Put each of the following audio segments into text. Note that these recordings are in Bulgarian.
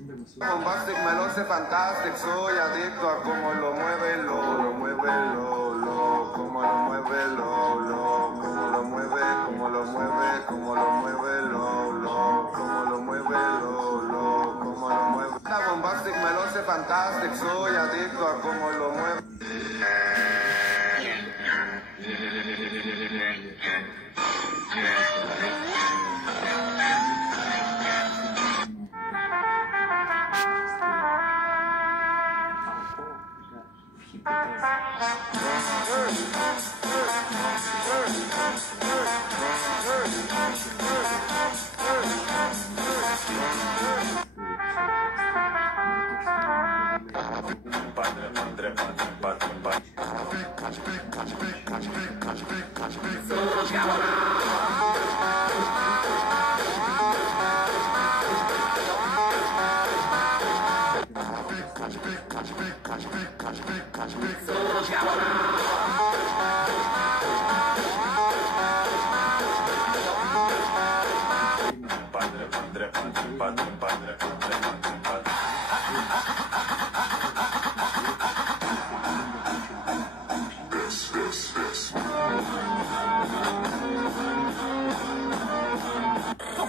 Bombastic, meloso, fantastic, soy adicto a cómo lo mueve, lo mueve, cómo lo mueve, cómo lo mueve, cómo lo mueve, cómo lo mueve, cómo lo mueve. Bombastic, meloso, fantastic, soy adicto a cómo lo mueve.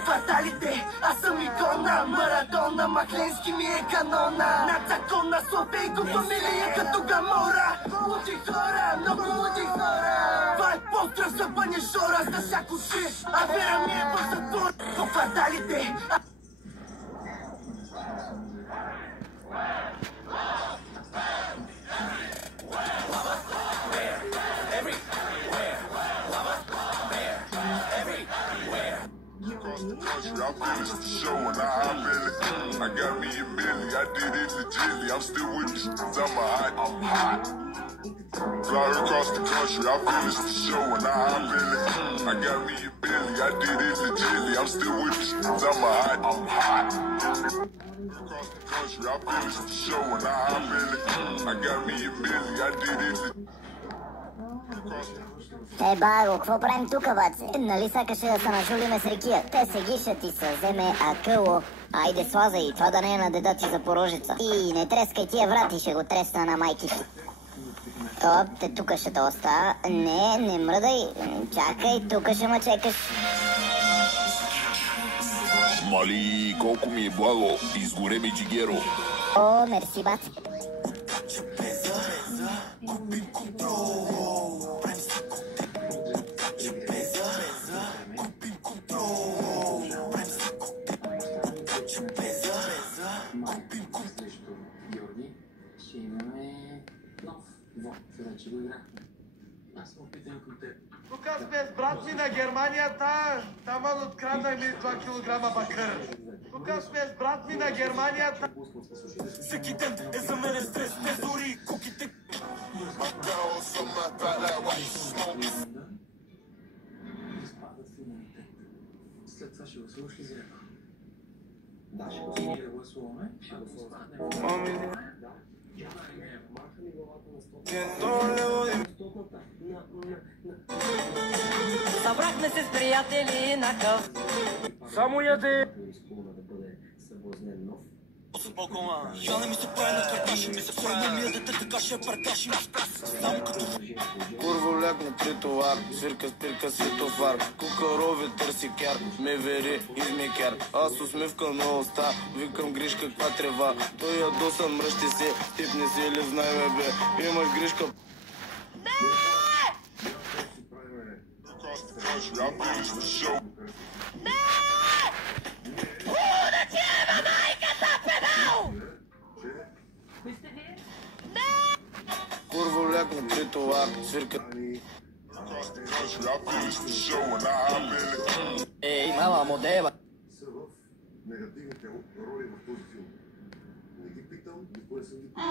Фаталите, аз съм икона, Марадона, Махленски ми е канона. Над закона, Слобейко, фамилия като Гамора. Луди хора, много луди хора. Това е пострел за баняжора, за всяко шиш, а вера ми е в затвор. По фаталите, I finished the show and I hop in it. I got me a milli, I did it legitly. I'm still with you, I'm hot. Fly across the country, I finished the show and I hop in it. I got me a milli, I did it legitly. I'm still with you, I'm hot. Across the country, I finished the show and I hop in it. I got me a milli, I did it legitly. Баго, какво правим тука, баце? Нали сакаше да се нажулиме с рекия? Те се гиша ти се вземе акъло. Айде слазай, това да не е на деда ти за порожица. И не трескай тия врати, ще го тресна на майки си. Оп, те тука ще те остава. Не мръдай. Чакай, тука ще ме чекаш. Мали, колко ми е благо. Изгоре ми джигеро. О, мерси, баце. Тук сме с брат ми на Германията, таман откраднах ми 2 килограма бакър. Тук сме с брат ми на Германията. всеки ден е за мене стрес, не зори куките. След това ще гласуваш ли за него? Да, ще гласуваме. Ние да гласуваме, ще гласуваме. Събрахме се с приятели на къв. Само яде. Я не ми се прави на карташи, ми се прави на мия дете, така ще парташи. Само като Курво лягна при товар, свирка спирка светофар. Кукарови търси кяр, ме вери измекяр. Аз усмивка на уста, викам гриш каква трева. Той ядосан мръщи се, тип не си ли знай ме бе. Имаш гришка. Да ти еба майката, педал! Курво лягна при товар, свирка. Ей, мама, модева! Са в негативните роли в този филм. Не ги питам, никой не съм ги питал.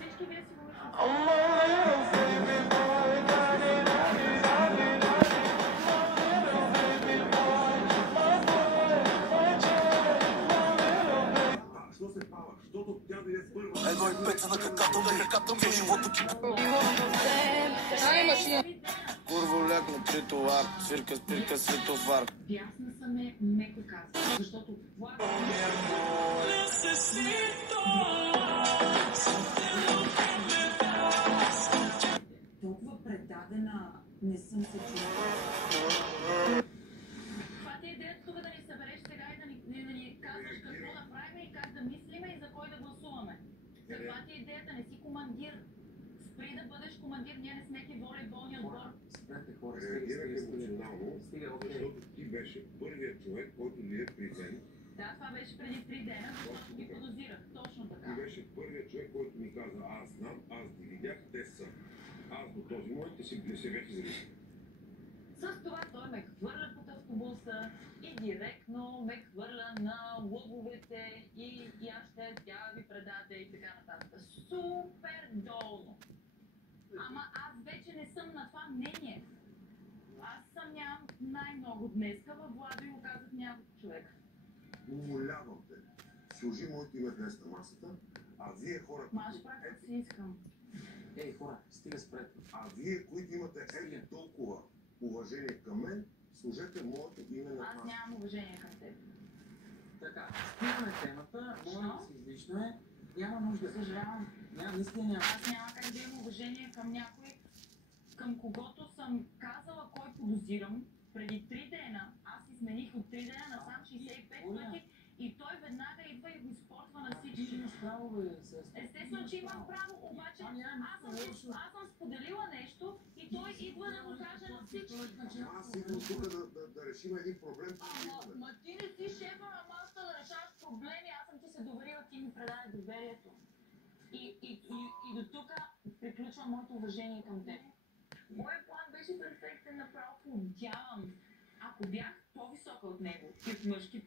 Всички вие си говорите. едно и пеца на краката ми, живото ти. Курво лягна претовар, свирка спирка светофар. Бясна съм меко казано, защото толкова предадена не съм се чувала. Това ти е идеята тук да ни събереш сега и да ни казваш какво да правим и как да мислиме и за кой да гласуваме. Това ти е идеята, не си командир. Спри да бъдеш командир, ние не сме ти волейболни отбор. Спрете хора, Реагирах емоционално, защото ти беше първият човек, който ми е при мен. Да, това беше преди 3 дена, защото ги подозирах. Точно така. Ти беше първият човек, който ми каза, аз знам, аз ги видях, те са. Аз до този момент не се бях изразил. С това той ме хвърля под автобуса и директно ме хвърля на лъговете и аз ще тя ви предаде и така нататък. Супер долно. Ама аз вече не съм на това мнение. Аз съмнявам най-много днеска във Владо и го казах няколко човека. Умолявам те, сложи моето име днес на масата, а вие хората... Маш прак си искам. Ей, хора, стига спрете. А вие, които имате ето толкова уважение към мен, сложете моето име на масата. Аз нямам уважение към теб. Така, спираме темата, моля да се излишне. Няма нужда. Съжалявам. Наистина няма. Аз няма как да имам уважение към някой, към когото съм казала кой подозирам преди 3 дена. Аз измених от 3 дена на сам 65 пъти и той веднага идва и го изпортва на всички. Ти имаш право, бе, Естествено, че имам право, обаче аз съм споделила нещо и той идва да го каже на всички. Аз идвам тук да решим един проблем. Ма ти не си шефа на масата да решаваш проблеми, аз съм ти се доверила, ти ми предаде доверието. И до тук приключвам моето уважение към теб. Моят план беше перфектен, направо поудявам. Ако бях по-висока от него и от мъжки